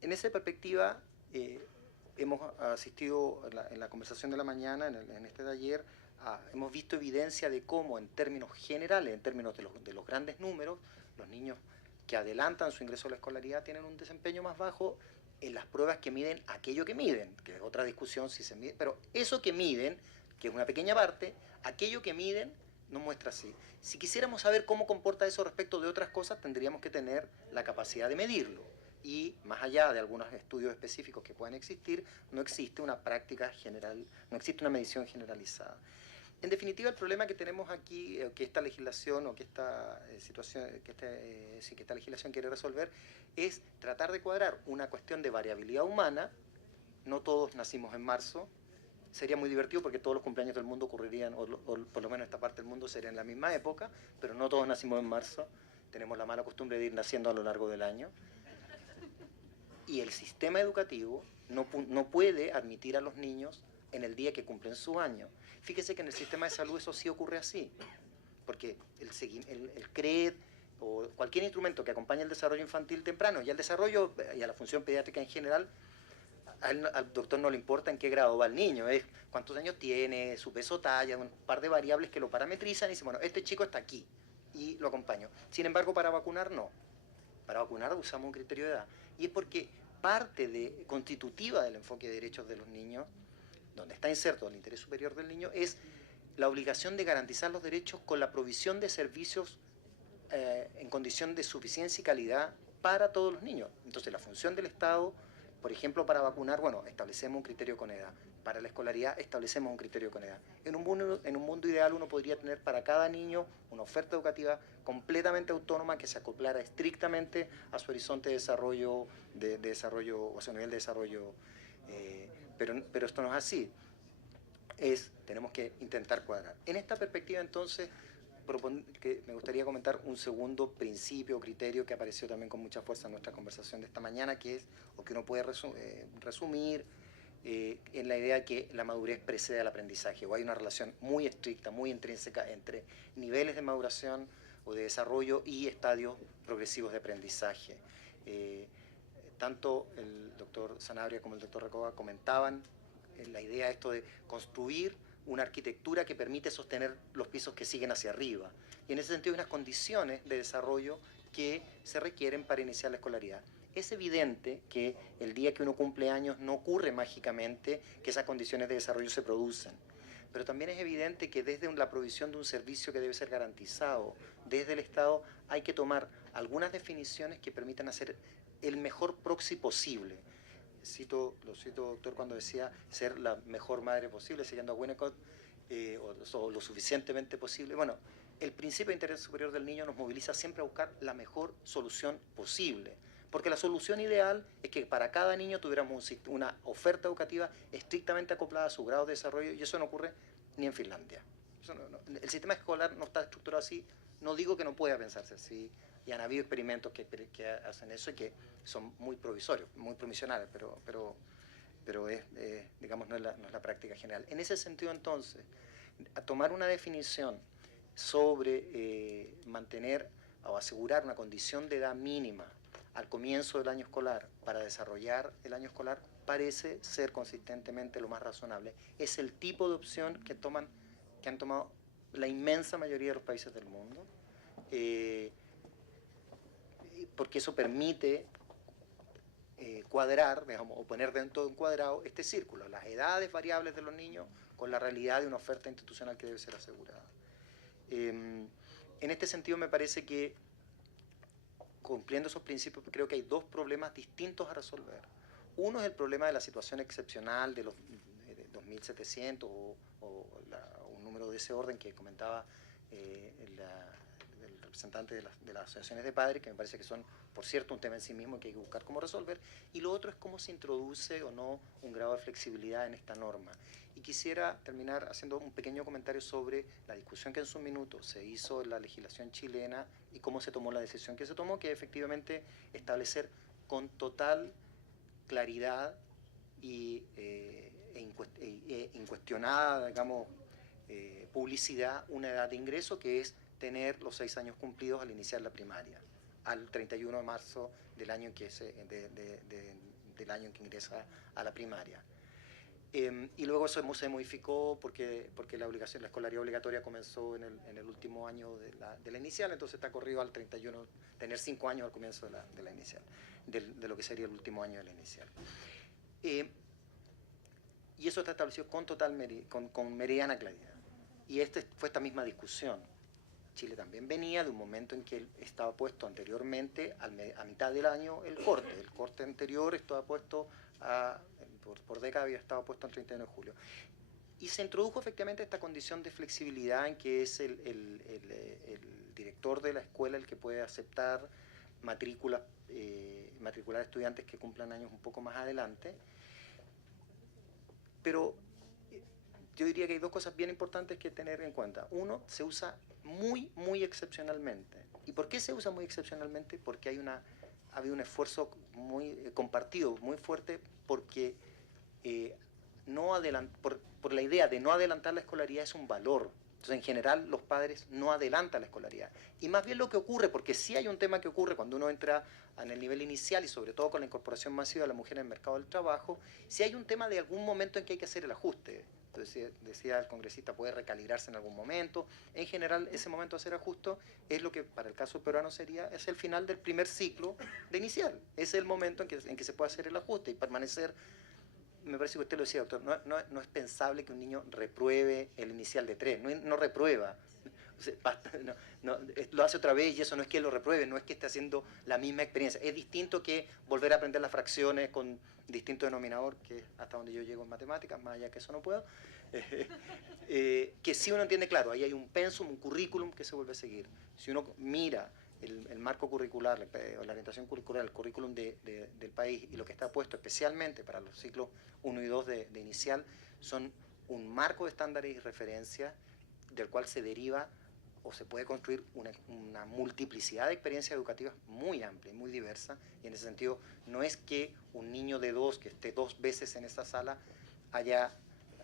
En esa perspectiva, hemos asistido en la conversación de la mañana, en este taller, hemos visto evidencia de cómo en términos generales, en términos de los grandes números, los niños que adelantan su ingreso a la escolaridad tienen un desempeño más bajo en las pruebas que miden aquello que miden, que es otra discusión si se mide, pero eso que miden, que es una pequeña parte, aquello que miden nos muestra así. Si quisiéramos saber cómo comporta eso respecto de otras cosas, tendríamos que tener la capacidad de medirlo. Y más allá de algunos estudios específicos que puedan existir, no existe una práctica general, no existe una medición generalizada. En definitiva, el problema que tenemos aquí, que esta legislación o que esta situación, que esta legislación quiere resolver, es tratar de cuadrar una cuestión de variabilidad humana. No todos nacimos en marzo. Sería muy divertido porque todos los cumpleaños del mundo ocurrirían, o por lo menos esta parte del mundo sería en la misma época, pero no todos nacimos en marzo. Tenemos la mala costumbre de ir naciendo a lo largo del año. Y el sistema educativo no puede admitir a los niños en el día que cumplen su año. Fíjese que en el sistema de salud eso sí ocurre así, porque el CRED o cualquier instrumento que acompañe el desarrollo infantil temprano y al desarrollo y a la función pediátrica en general, al doctor no le importa en qué grado va el niño, es cuántos años tiene, su peso, talla, un par de variables que lo parametrizan y dicen, bueno, este chico está aquí y lo acompaño. Sin embargo, para vacunar no. Para vacunar usamos un criterio de edad. Y es porque parte constitutiva del enfoque de derechos de los niños, donde está inserto el interés superior del niño, es la obligación de garantizar los derechos con la provisión de servicios en condición de suficiencia y calidad para todos los niños. Entonces la función del Estado, por ejemplo, para vacunar, bueno, establecemos un criterio con edad. Para la escolaridad establecemos un criterio con edad. En un mundo ideal uno podría tener para cada niño una oferta educativa completamente autónoma que se acoplara estrictamente a su horizonte de desarrollo, o a su nivel de desarrollo. Pero esto no es así. Tenemos que intentar cuadrar. En esta perspectiva, entonces, que me gustaría comentar un segundo principio o criterio que apareció también con mucha fuerza en nuestra conversación de esta mañana, que es, o que uno puede resumir en la idea de que la madurez precede al aprendizaje, o hay una relación muy estricta, muy intrínseca entre niveles de maduración o de desarrollo y estadios progresivos de aprendizaje. Tanto el doctor Sanabria como el doctor Recoba comentaban la idea esto de construir una arquitectura que permite sostener los pisos que siguen hacia arriba. Y en ese sentido hay unas condiciones de desarrollo que se requieren para iniciar la escolaridad. Es evidente que el día que uno cumple años no ocurre mágicamente que esas condiciones de desarrollo se producen. Pero también es evidente que desde la provisión de un servicio que debe ser garantizado desde el Estado hay que tomar algunas definiciones que permitan hacer el mejor proxy posible. Lo cito, doctor, cuando decía ser la mejor madre posible, siguiendo a Winnicott, o lo suficientemente posible. Bueno, el principio de interés superior del niño nos moviliza siempre a buscar la mejor solución posible. Porque la solución ideal es que para cada niño tuviéramos una oferta educativa estrictamente acoplada a su grado de desarrollo, y eso no ocurre ni en Finlandia. El sistema escolar no está estructurado así. No digo que no pueda pensarse así, y han habido experimentos que hacen eso y que son muy provisorios, muy promisionales, pero digamos, no es la práctica general. En ese sentido, entonces, a tomar una definición sobre mantener o asegurar una condición de edad mínima al comienzo del año escolar para desarrollar el año escolar parece ser consistentemente lo más razonable. Es el tipo de opción que han tomado la inmensa mayoría de los países del mundo, porque eso permite cuadrar, digamos, o poner dentro de un cuadrado este círculo, las edades variables de los niños con la realidad de una oferta institucional que debe ser asegurada. En este sentido me parece que, cumpliendo esos principios, creo que hay dos problemas distintos a resolver. Uno es el problema de la situación excepcional de los 2.700 o un número de ese orden que comentaba el representante de las asociaciones de padres, que me parece que son, por cierto, un tema en sí mismo que hay que buscar cómo resolver. Y lo otro es cómo se introduce o no un grado de flexibilidad en esta norma. Y quisiera terminar haciendo un pequeño comentario sobre la discusión que en su minuto se hizo en la legislación chilena y cómo se tomó la decisión que se tomó, que efectivamente establecer con total claridad incuestionada, digamos, publicidad, una edad de ingreso que es tener los 6 años cumplidos al iniciar la primaria, al 31 de marzo del año en que del año en que ingresa a la primaria. Y luego eso se modificó porque la escolaridad obligatoria comenzó en el último año de la inicial, entonces está corrido al 31, tener 5 años al comienzo de la inicial, de lo que sería el último año de la inicial. Y eso está establecido con meridiana claridad. Y fue esta misma discusión. Chile también venía de un momento en que estaba puesto anteriormente, a mitad del año, el corte. El corte anterior estaba puesto por década había estado puesto el 31 de julio. Y se introdujo efectivamente esta condición de flexibilidad en que es el director de la escuela el que puede aceptar matricular estudiantes que cumplan años un poco más adelante. Pero yo diría que hay dos cosas bien importantes que tener en cuenta. Uno, se usa muy, muy excepcionalmente. ¿Y por qué se usa muy excepcionalmente? Porque ha habido un esfuerzo muy compartido, muy fuerte, porque por la idea de no adelantar la escolaridad es un valor. Entonces, en general, los padres no adelantan la escolaridad. Y más bien lo que ocurre, porque sí hay un tema que ocurre cuando uno entra en el nivel inicial y sobre todo con la incorporación masiva de la mujer en el mercado del trabajo, sí hay un tema de algún momento en que hay que hacer el ajuste. Entonces, decía el congresista, puede recalibrarse en algún momento. En general, ese momento de hacer ajuste es lo que para el caso peruano es el final del primer ciclo de inicial. Es el momento en que se puede hacer el ajuste y permanecer. Me parece que usted lo decía, doctor, no es pensable que un niño repruebe el inicial de 3, no reprueba. O sea, lo hace otra vez y eso no es que lo repruebe, no es que esté haciendo la misma experiencia. Es distinto que volver a aprender las fracciones con distinto denominador, que es hasta donde yo llego en matemáticas, más allá que eso no puedo. Que si uno entiende, claro, ahí hay un pensum, un currículum que se vuelve a seguir. Si uno mira el marco curricular, la orientación curricular, el currículum del país y lo que está puesto especialmente para los ciclos 1 y 2 de inicial, son un marco de estándares y referencias del cual se deriva o se puede construir una multiplicidad de experiencias educativas muy amplia y muy diversa, y en ese sentido no es que un niño de 2 que esté 2 veces en esa sala haya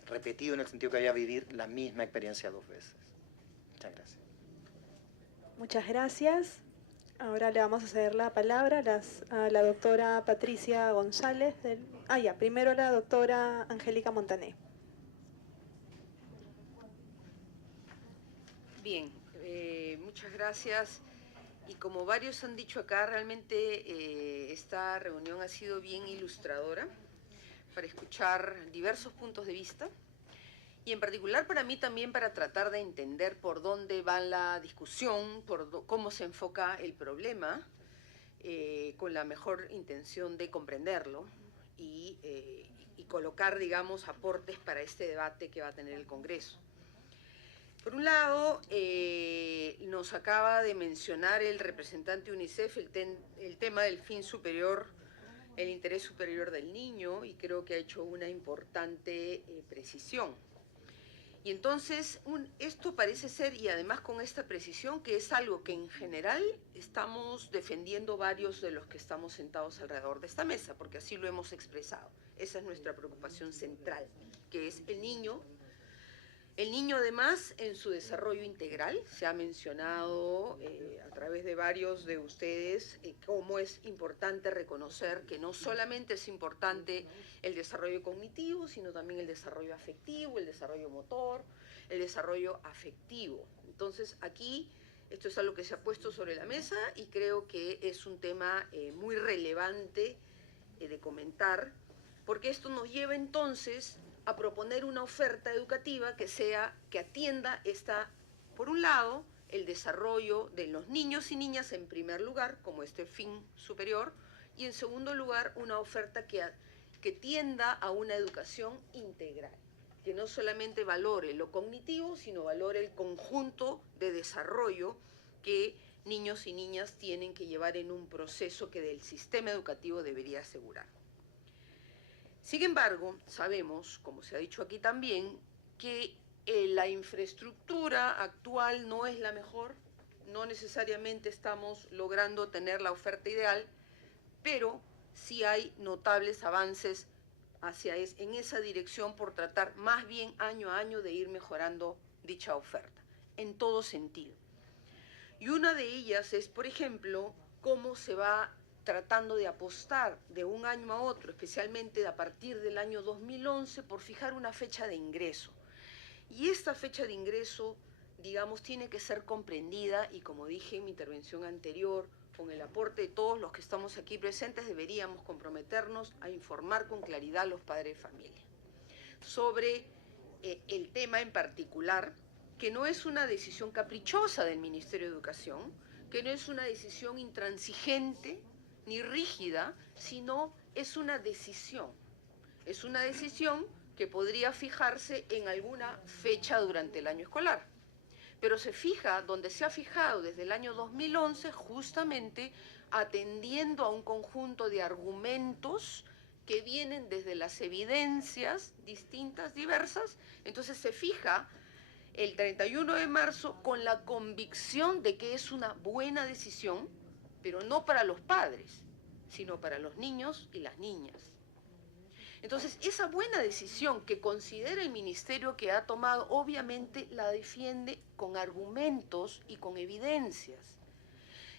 repetido en el sentido que vaya a vivir la misma experiencia 2 veces. Muchas gracias. Muchas gracias. Ahora le vamos a ceder la palabra a la doctora Patricia González. Primero la doctora Angélica Montané. Bien, muchas gracias. Y como varios han dicho acá, realmente esta reunión ha sido bien ilustradora para escuchar diversos puntos de vista y en particular para mí también para tratar de entender por dónde va la discusión, cómo se enfoca el problema, con la mejor intención de comprenderlo y colocar, digamos, aportes para este debate que va a tener el Congreso. Por un lado, nos acaba de mencionar el representante UNICEF el tema del fin superior, el interés superior del niño, y creo que ha hecho una importante precisión. Y entonces, esto parece ser, y además con esta precisión, que es algo que en general estamos defendiendo varios de los que estamos sentados alrededor de esta mesa, porque así lo hemos expresado. Esa es nuestra preocupación central, que es el niño. El niño, además, en su desarrollo integral, se ha mencionado a través de varios de ustedes cómo es importante reconocer que no solamente es importante el desarrollo cognitivo, sino también el desarrollo afectivo, el desarrollo motor, el desarrollo afectivo. Entonces, aquí, esto es algo que se ha puesto sobre la mesa y creo que es un tema muy relevante de comentar, porque esto nos lleva entonces a proponer una oferta educativa que atienda por un lado, el desarrollo de los niños y niñas en primer lugar, como este fin superior, y en segundo lugar, una oferta que tienda a una educación integral, que no solamente valore lo cognitivo, sino valore el conjunto de desarrollo que niños y niñas tienen que llevar en un proceso que el sistema educativo debería asegurar. Sin embargo, sabemos, como se ha dicho aquí también, que la infraestructura actual no es la mejor, no necesariamente estamos logrando tener la oferta ideal, pero sí hay notables avances en esa dirección por tratar más bien año a año de ir mejorando dicha oferta, en todo sentido. Y una de ellas es, por ejemplo, cómo se va tratando de apostar de un año a otro, especialmente a partir del año 2011, por fijar una fecha de ingreso. Y esta fecha de ingreso, digamos, tiene que ser comprendida, y como dije en mi intervención anterior, con el aporte de todos los que estamos aquí presentes, deberíamos comprometernos a informar con claridad a los padres de familia sobre el tema en particular, que no es una decisión caprichosa del Ministerio de Educación, que no es una decisión intransigente ni rígida, sino es una decisión. Es una decisión que podría fijarse en alguna fecha durante el año escolar. Pero se fija donde se ha fijado desde el año 2011, justamente atendiendo a un conjunto de argumentos que vienen desde las evidencias distintas, diversas. Entonces se fija el 31 de marzo con la convicción de que es una buena decisión, pero no para los padres, sino para los niños y las niñas. Entonces, esa buena decisión que considera el ministerio que ha tomado, obviamente la defiende con argumentos y con evidencias.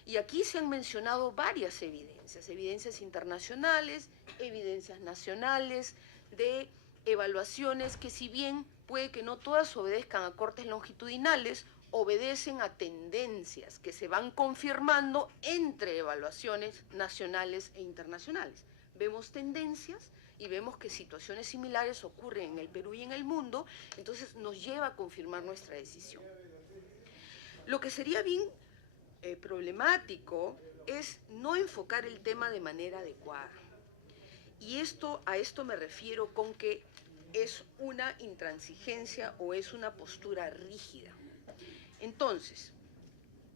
Y aquí se han mencionado varias evidencias, evidencias internacionales, evidencias nacionales, de evaluaciones que, si bien puede que no todas obedezcan a cortes longitudinales, obedecen a tendencias que se van confirmando entre evaluaciones nacionales e internacionales. Vemos tendencias y vemos que situaciones similares ocurren en el Perú y en el mundo, entonces nos lleva a confirmar nuestra decisión. Lo que sería bien problemático es no enfocar el tema de manera adecuada. Y a esto me refiero con que es una intransigencia o es una postura rígida. Entonces,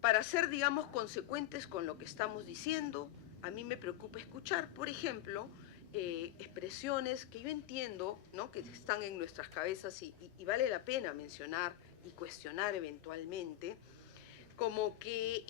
para ser, digamos, consecuentes con lo que estamos diciendo, a mí me preocupa escuchar, por ejemplo, expresiones que yo entiendo, ¿no?, que están en nuestras cabezas y vale la pena mencionar y cuestionar eventualmente, como que,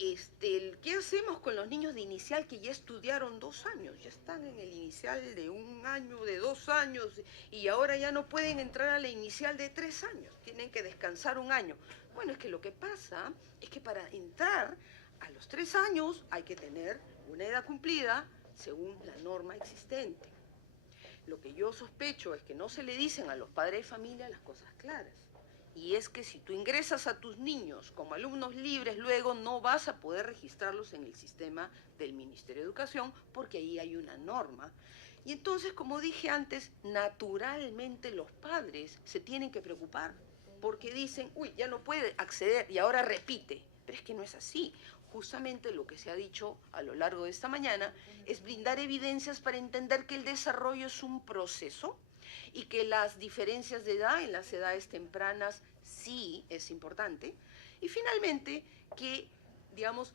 ¿qué hacemos con los niños de inicial que ya estudiaron 2 años? Ya están en el inicial de 1 año, de 2 años, y ahora ya no pueden entrar a la inicial de 3 años, tienen que descansar 1 año. Bueno, es que lo que pasa es que para entrar a los 3 años hay que tener una edad cumplida según la norma existente. Lo que yo sospecho es que no se le dicen a los padres de familia las cosas claras. Y es que si tú ingresas a tus niños como alumnos libres, luego no vas a poder registrarlos en el sistema del Ministerio de Educación porque ahí hay una norma. Y entonces, como dije antes, naturalmente los padres se tienen que preocupar porque dicen, uy, ya no puede acceder y ahora repite. Pero es que no es así. Justamente lo que se ha dicho a lo largo de esta mañana es brindar evidencias para entender que el desarrollo es un proceso y que las diferencias de edad en las edades tempranas sí es importante. Y finalmente, que, digamos,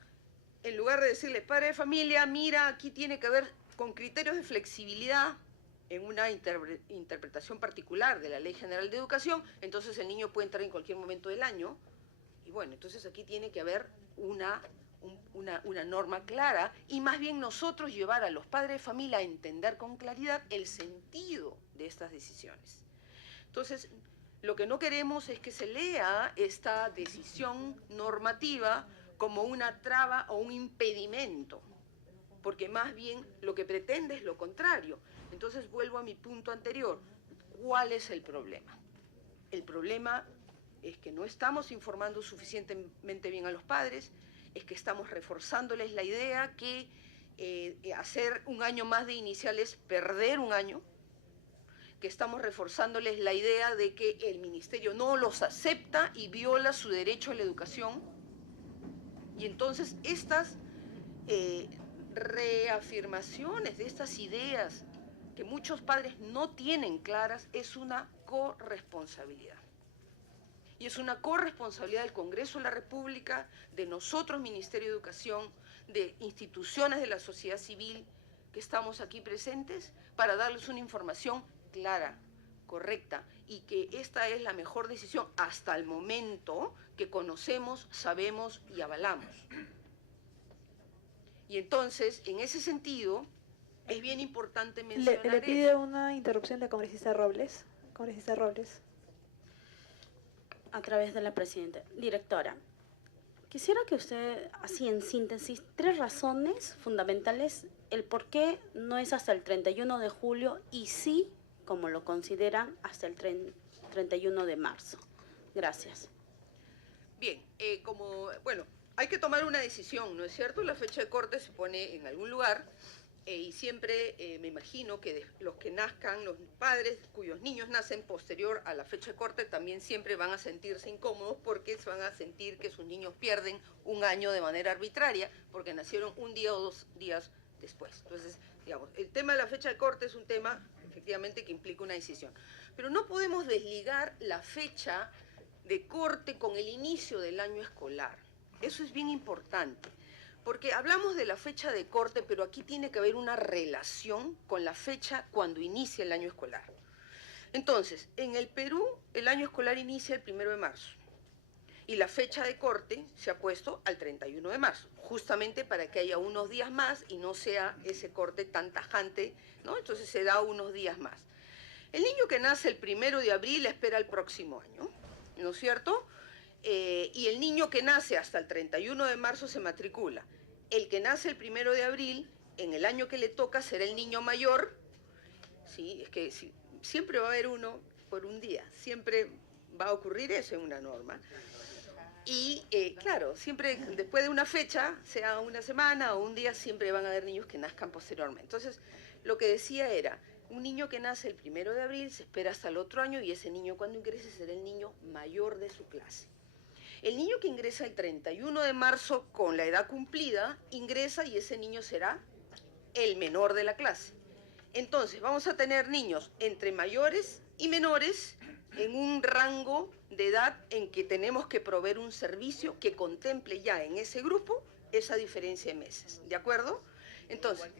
en lugar de decirle, padre de familia, mira, aquí tiene que ver con criterios de flexibilidad en una interpretación particular de la Ley General de Educación, entonces el niño puede entrar en cualquier momento del año. Y bueno, entonces aquí tiene que haber una norma clara y más bien nosotros llevar a los padres de familia a entender con claridad el sentido de estas decisiones. Entonces, lo que no queremos es que se lea esta decisión normativa como una traba o un impedimento, porque más bien lo que pretende es lo contrario. Entonces vuelvo a mi punto anterior. ¿Cuál es el problema? El problema es que no estamos informando suficientemente bien a los padres, es que estamos reforzándoles la idea que hacer 1 año más de inicial es perder 1 año, que estamos reforzándoles la idea de que el ministerio no los acepta y viola su derecho a la educación. Y entonces estas reafirmaciones de estas ideas que muchos padres no tienen claras es una corresponsabilidad. Y es una corresponsabilidad del Congreso de la República, de nosotros, Ministerio de Educación, de instituciones de la sociedad civil que estamos aquí presentes, para darles una información clara, correcta, y que esta es la mejor decisión hasta el momento que conocemos, sabemos y avalamos. Y entonces, en ese sentido, es bien importante mencionar Le pide una interrupción de congresista Robles. Congresista Robles. A través de la presidenta. Directora, quisiera que usted, así en síntesis, 3 razones fundamentales el por qué no es hasta el 31 de julio y sí, como lo consideran, hasta el 31 de marzo. Gracias. Bien, bueno, hay que tomar una decisión, ¿no es cierto? La fecha de corte se pone en algún lugar y siempre me imagino que los que nazcan, los padres cuyos niños nacen posterior a la fecha de corte también siempre van a sentirse incómodos porque se van a sentir que sus niños pierden un año de manera arbitraria porque nacieron un día o 2 días después. Entonces, digamos, el tema de la fecha de corte es un tema efectivamente que implica una decisión. Pero no podemos desligar la fecha de corte con el inicio del año escolar. Eso es bien importante, porque hablamos de la fecha de corte, pero aquí tiene que haber una relación con la fecha cuando inicia el año escolar. Entonces, en el Perú, el año escolar inicia el 1 de marzo, y la fecha de corte se ha puesto al 31 de marzo, justamente para que haya unos días más y no sea ese corte tan tajante, ¿no? Entonces se da unos días más. El niño que nace el 1 de abril espera el próximo año, ¿no es cierto? Y el niño que nace hasta el 31 de marzo se matricula. El que nace el 1 de abril, en el año que le toca, será el niño mayor. ¿Sí? Es que siempre va a haber uno por un día, siempre va a ocurrir eso en una norma. Y claro, siempre después de una fecha, sea una semana o un día, siempre van a haber niños que nazcan posteriormente. Entonces, lo que decía era, un niño que nace el 1 de abril se espera hasta el otro año y ese niño cuando ingrese será el niño mayor de su clase. El niño que ingresa el 31 de marzo con la edad cumplida, ingresa y ese niño será el menor de la clase. Entonces, vamos a tener niños entre mayores y menores en un rango de edad en que tenemos que proveer un servicio que contemple ya en ese grupo esa diferencia de meses. ¿De acuerdo? Entonces,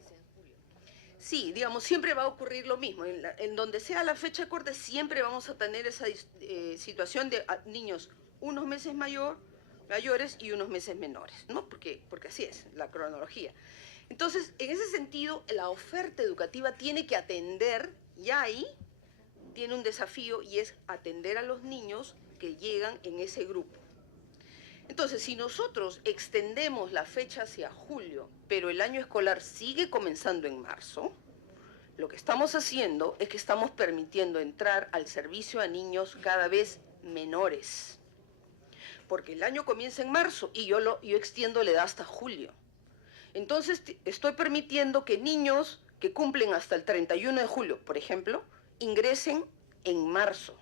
sí, digamos, siempre va a ocurrir lo mismo. En donde sea la fecha de corte, siempre vamos a tener esa situación de niños unos meses mayores y unos meses menores, ¿no? Porque así es la cronología. Entonces, en ese sentido, la oferta educativa tiene que atender, ya ahí tiene un desafío y es atender a los niños que llegan en ese grupo. Entonces, si nosotros extendemos la fecha hacia julio, pero el año escolar sigue comenzando en marzo, lo que estamos haciendo es que estamos permitiendo entrar al servicio a niños cada vez menores. Porque el año comienza en marzo y yo extiendo la edad hasta julio. Entonces, estoy permitiendo que niños que cumplen hasta el 31 de julio, por ejemplo, ingresen en marzo.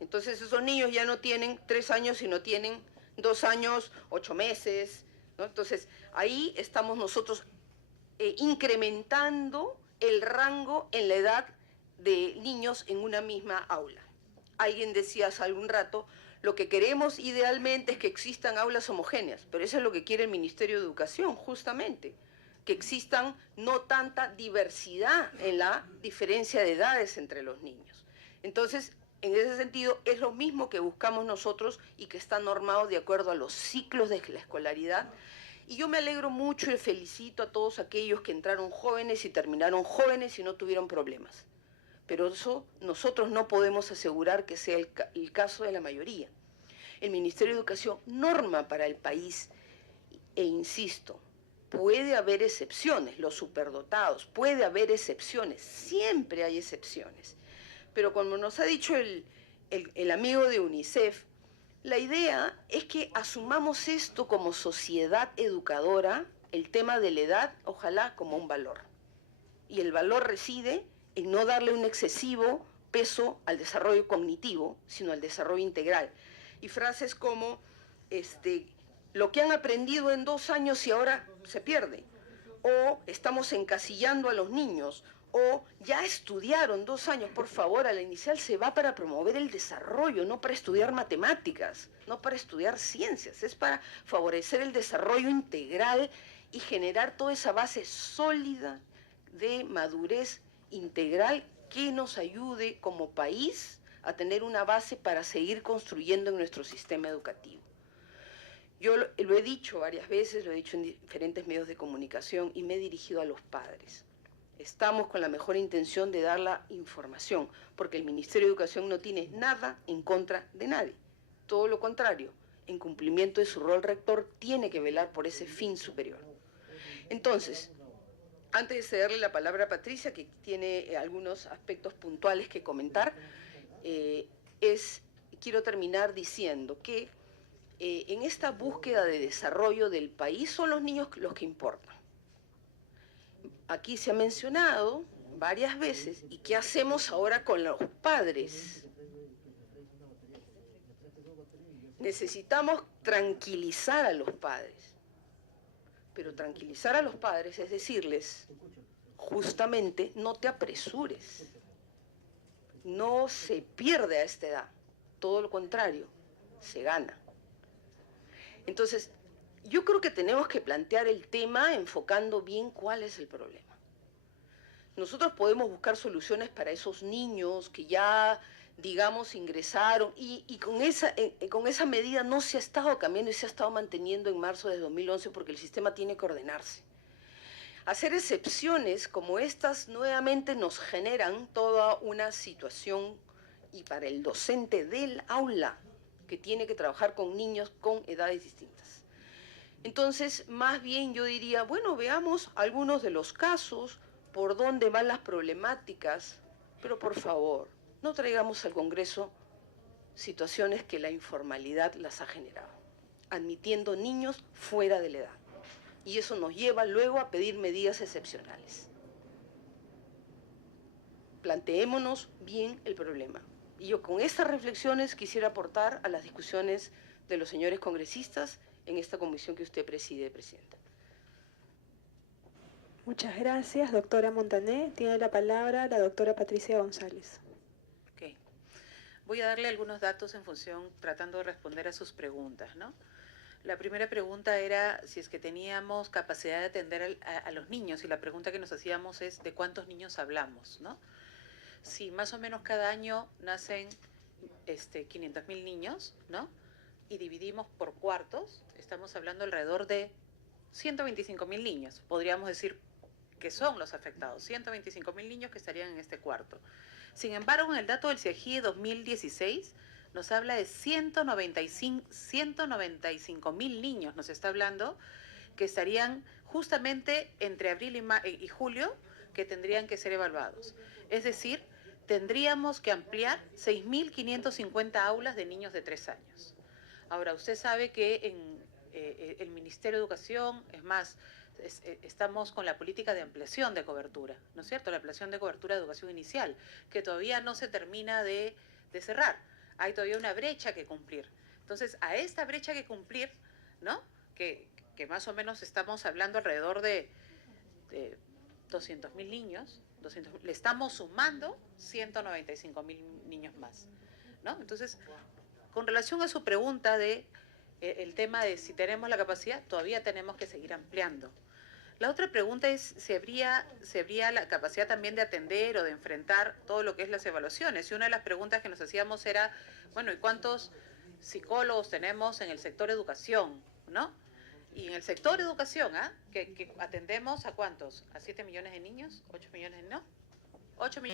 Entonces, esos niños ya no tienen 3 años, sino tienen 2 años, 8 meses, ¿no? Entonces, ahí estamos nosotros incrementando el rango en la edad de niños en una misma aula. Alguien decía hace algún rato, lo que queremos idealmente es que existan aulas homogéneas, pero eso es lo que quiere el Ministerio de Educación, justamente, que existan no tanta diversidad en la diferencia de edades entre los niños. Entonces, en ese sentido, es lo mismo que buscamos nosotros y que está normado de acuerdo a los ciclos de la escolaridad. Y yo me alegro mucho y felicito a todos aquellos que entraron jóvenes y terminaron jóvenes y no tuvieron problemas. Pero eso nosotros no podemos asegurar que sea el caso de la mayoría. El Ministerio de Educación norma para el país e insisto, puede haber excepciones, los superdotados, puede haber excepciones, siempre hay excepciones. Pero como nos ha dicho el amigo de UNICEF, la idea es que asumamos esto como sociedad educadora, el tema de la edad, ojalá como un valor. Y el valor reside en no darle un excesivo peso al desarrollo cognitivo, sino al desarrollo integral. Y frases como, lo que han aprendido en 2 años y ahora se pierde, o estamos encasillando a los niños, o ya estudiaron 2 años, por favor, a la inicial se va para promover el desarrollo, no para estudiar matemáticas, no para estudiar ciencias, es para favorecer el desarrollo integral y generar toda esa base sólida de madurez integral que nos ayude como país a tener una base para seguir construyendo en nuestro sistema educativo. Yo lo he dicho varias veces, lo he dicho en diferentes medios de comunicación y me he dirigido a los padres. Estamos con la mejor intención de dar la información, porque el Ministerio de Educación no tiene nada en contra de nadie. Todo lo contrario, en cumplimiento de su rol rector, tiene que velar por ese fin superior. Entonces, Antes de cederle la palabra a Patricia, que tiene algunos aspectos puntuales que comentar, quiero terminar diciendo que en esta búsqueda de desarrollo del país son los niños los que importan. Aquí se ha mencionado varias veces, ¿y qué hacemos ahora con los padres? Necesitamos tranquilizar a los padres. Pero tranquilizar a los padres es decirles, justamente, no te apresures. No se pierde a esta edad. Todo lo contrario, se gana. Entonces, yo creo que tenemos que plantear el tema enfocando bien cuál es el problema. Nosotros podemos buscar soluciones para esos niños que ya, digamos, ingresaron y con esa medida no se ha estado cambiando y se ha estado manteniendo en marzo de 2011 porque el sistema tiene que ordenarse. Hacer excepciones como estas nuevamente nos generan toda una situación y para el docente del aula que tiene que trabajar con niños con edades distintas. Entonces, más bien yo diría, bueno, veamos algunos de los casos, por dónde van las problemáticas, pero por favor, no traigamos al Congreso situaciones que la informalidad las ha generado, admitiendo niños fuera de la edad. Y eso nos lleva luego a pedir medidas excepcionales. Planteémonos bien el problema. Y yo con estas reflexiones quisiera aportar a las discusiones de los señores congresistas en esta comisión que usted preside, Presidenta. Muchas gracias, doctora Montané. Tiene la palabra la doctora Patricia González. Ok. Voy a darle algunos datos en función, tratando de responder a sus preguntas, ¿no? La primera pregunta era si es que teníamos capacidad de atender a los niños, y la pregunta que nos hacíamos es ¿de cuántos niños hablamos?, ¿no? Si más o menos cada año nacen 500.000 niños, ¿no? Y dividimos por cuartos, estamos hablando alrededor de 125.000 niños, podríamos decir que son los afectados, 125.000 niños que estarían en este cuarto. Sin embargo, en el dato del CIEGI 2016 nos habla de 195.000 niños, nos está hablando, que estarían justamente entre abril y julio, que tendrían que ser evaluados. Es decir, tendríamos que ampliar 6.550 aulas de niños de 3 años. Ahora, usted sabe que en el Ministerio de Educación, es más, estamos con la política de ampliación de cobertura, ¿no es cierto? La ampliación de cobertura de educación inicial, que todavía no se termina de cerrar. Hay todavía una brecha que cumplir. Entonces, a esta brecha que cumplir, ¿no? Que más o menos estamos hablando alrededor de 200.000 niños, le estamos sumando 195.000 niños más, ¿no? Entonces, con relación a su pregunta de el tema de si tenemos la capacidad, todavía tenemos que seguir ampliando. La otra pregunta es si habría la capacidad también de atender o de enfrentar todo lo que es las evaluaciones. Y una de las preguntas que nos hacíamos era, bueno, ¿y cuántos psicólogos tenemos en el sector educación, ¿no? Y en el sector educación, que atendemos a ¿cuántos? ¿A 7 millones de niños? ¿8 millones? ¿No? 8 millones.